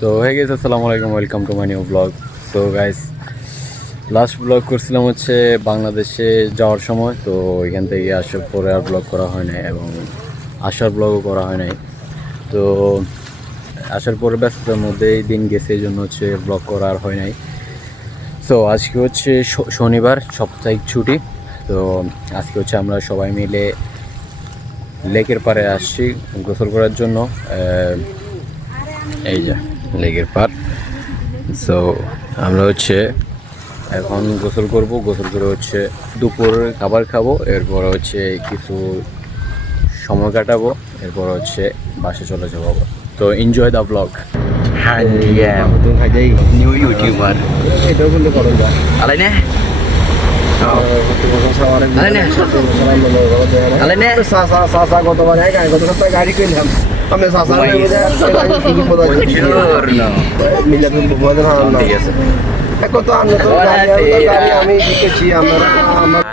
তো হয়ে গেছে, আসসালামু আলাইকুম, welcome to my new blog. So guys, last blog করছিলাম হচ্ছে বাংলাদেশে যাওয়ার সময়। তো এখান থেকে আসার পরে আর ব্লগ করা হয় নাই এবং আসার ব্লগও করা হয় নাই। তো আসার পরে ব্যস্ততার মধ্যেই দিন গেছে, এই জন্য হচ্ছে ব্লগ করা আর হয় নাই। সো আজকে হচ্ছে শনিবার, সাপ্তাহিক ছুটি। তো আজকে হচ্ছে আমরা সবাই মিলে লেকের পাড়ে আসছি গোসল করার জন্য। এই যে লেকের পাড়। সো আমরা হচ্ছে এখন গোসল করব, গোসল করে হচ্ছে দুপুরের খাবার খাবো, এরপর হচ্ছে কিছু সময় কাটাবো, এরপর হচ্ছে বাসে চলে যাবো। তো এনজয় দ্য ব্লগ। হ্যাঁ, Tôi thấy đây new YouTuber itu pun dia kalau enggak. আলাই নে Alene. Alene. Sasa kota banyak kan, kota sampai gari ke ham. Kami sasa Why? ni kita tinggi pada. Minyak tu buat dah Allah. ঠিক আছে। Kau tu anu tu gari kami dikeci amar.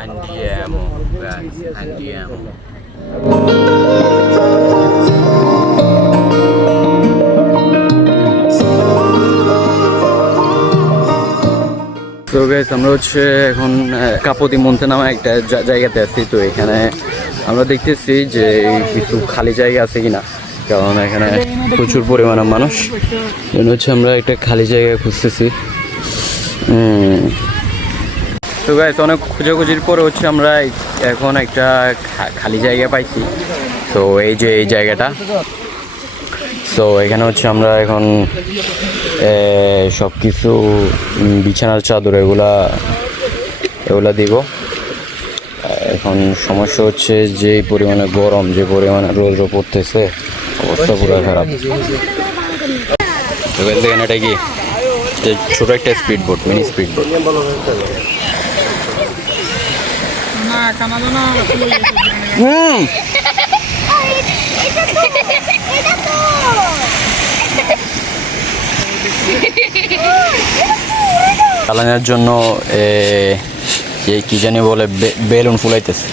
Andiamo, guys, andiamo. তো guys, আমরা হচ্ছে এখন কাপতি মন্তে নামে একটা জায়গাতে আছি। তো এখানে আমরা দেখতেছি যে কিছু খালি জায়গা আছে কিনা, কারণ এখানে প্রচুর পরিমাণে মানুষ। এখানে হচ্ছে আমরা একটা খালি জায়গা খুঁজতেছি। তো গাইস, অনেক খোঁজাখুঁজির পরে হচ্ছে আমরা এখন একটা খালি জায়গা পাইছি। তো এই যে এই জায়গাটা। তো এখানে হচ্ছে আমরা এখন সব কিছু বিছানার চাদর এগুলা দিব। এখন সমস্যা হচ্ছে যে পরিমাণে গরম, যে পরিমাণে রোদ পড়তেছে, অবস্থা পুরো খারাপ। তো দেখেন, এটা কি ছোট একটা speed boat, mini speed boat. চালানোর জন্য কি জানি বলে, বেলুন ফুলাইতেছে।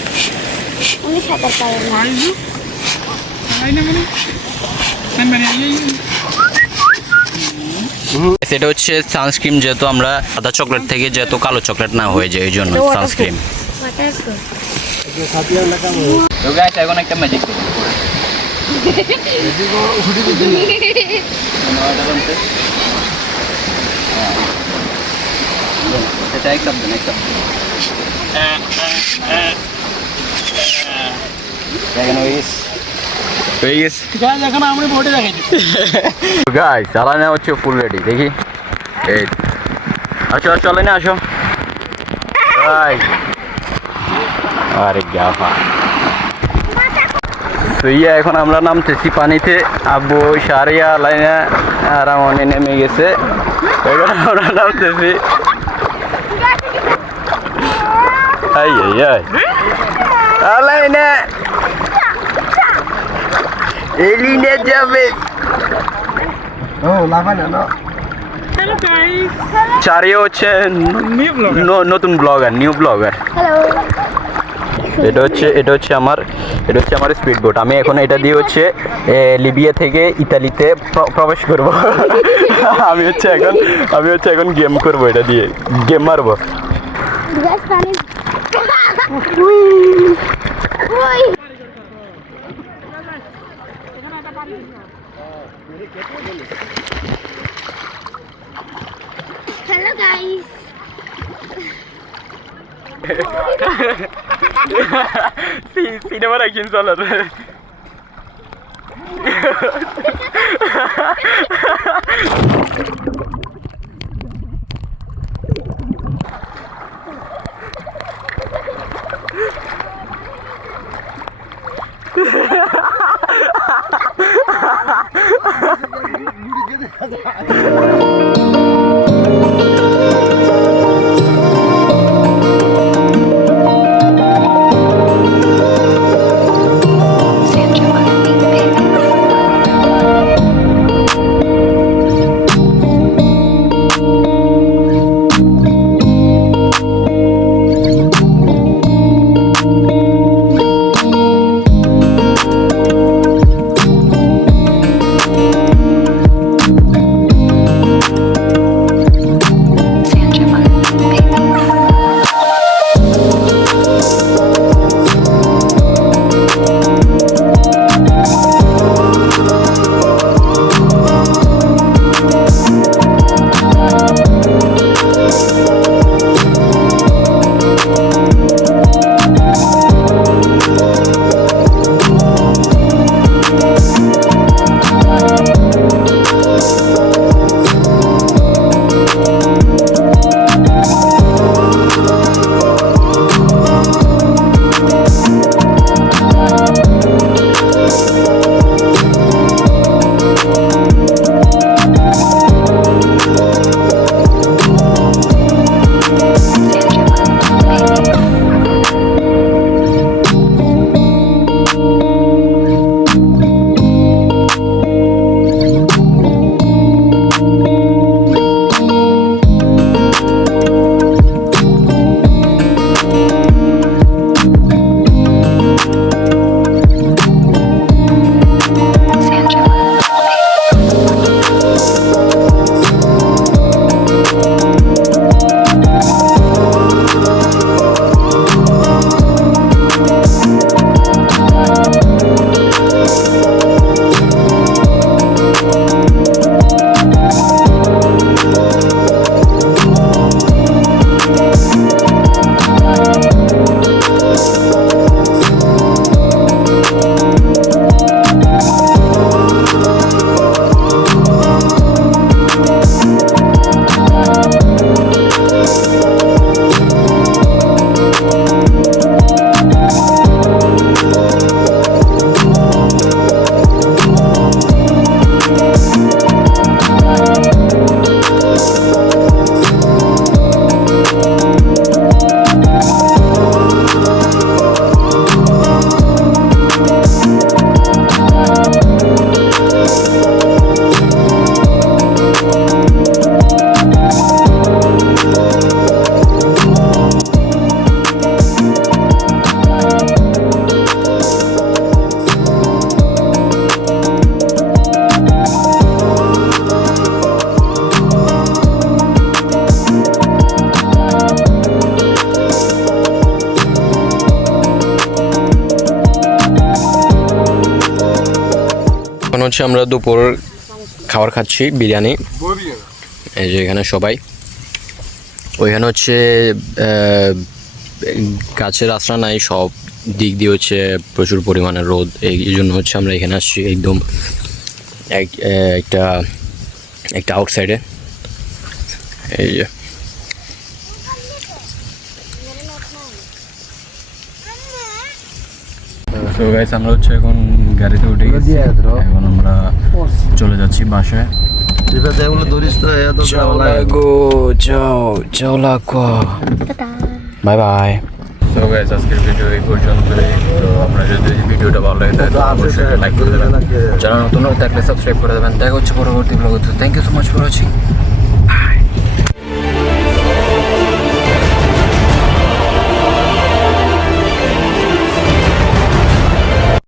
সেটা হচ্ছে সানস্ক্রিন, যেহেতু আমরা সাদা চকলেট থেকে যেহেতু কালো চকলেট না হয়ে যায়, এই জন্য সানস্ক্রিন। তো গাইস, এখন একটা ম্যাজিক এটা একদম দেখেন, গাইস চালানো হচ্ছে ফুল রেডি। দেখি, এই আসো চলে না, আসো। আরে গাফা। তো এখন আমরা নামতেছি পানিতে। আব্বু সারিয়া লাইনা আর আমার নেমে গেছে, এখন আমরা নামতেছি। আলাইনা এলিনে যাবে। Oh, lapan ya, no. Hello guys. চারিয়ে হচ্ছে নতুন ব্লগার, নিউ ব্লগার। এটা হচ্ছে আমার স্পিড বোট। আমি এখন এটা দিয়ে হচ্ছে লিবিয়া থেকে ইতালিতে প্রবেশ করব। আমি হচ্ছে এখন গেম করব, এটা দিয়ে গেম মারবো। Hello guys. সিনেমার একদিন চলাতে হচ্ছে আমরা দুপুর খাবার খাচ্ছি বিরিয়ানি। এই যে এখানে সবাই, ওইখানে হচ্ছে গাছের আশ্রা নাই, সব দিক দিয়ে হচ্ছে প্রচুর পরিমাণে রোদ, এই জন্য হচ্ছে আমরা এখানে আসছি একদম একটা আউটসাইডে। এই যে সো গাইস, আমরা হচ্ছে এখন গাড়িতে উঠে গেছি, এখন আমরা চলে যাচ্ছি বাসায়। এটা যেগুলো ধরিস তো এত Ciao l'acqua. Bye bye. So guys, আজকের ভিডিও এই পর্যন্তই। তো আপনার যদি ভিডিওটা ভালো লাগে তাহলে অবশ্যই লাইক করে দেবেন, যারা নতুন থাকলে সাবস্ক্রাইব করে দেবেন। দেখা হচ্ছে পরবর্তী ব্লগে। Thank you so much for watching. By.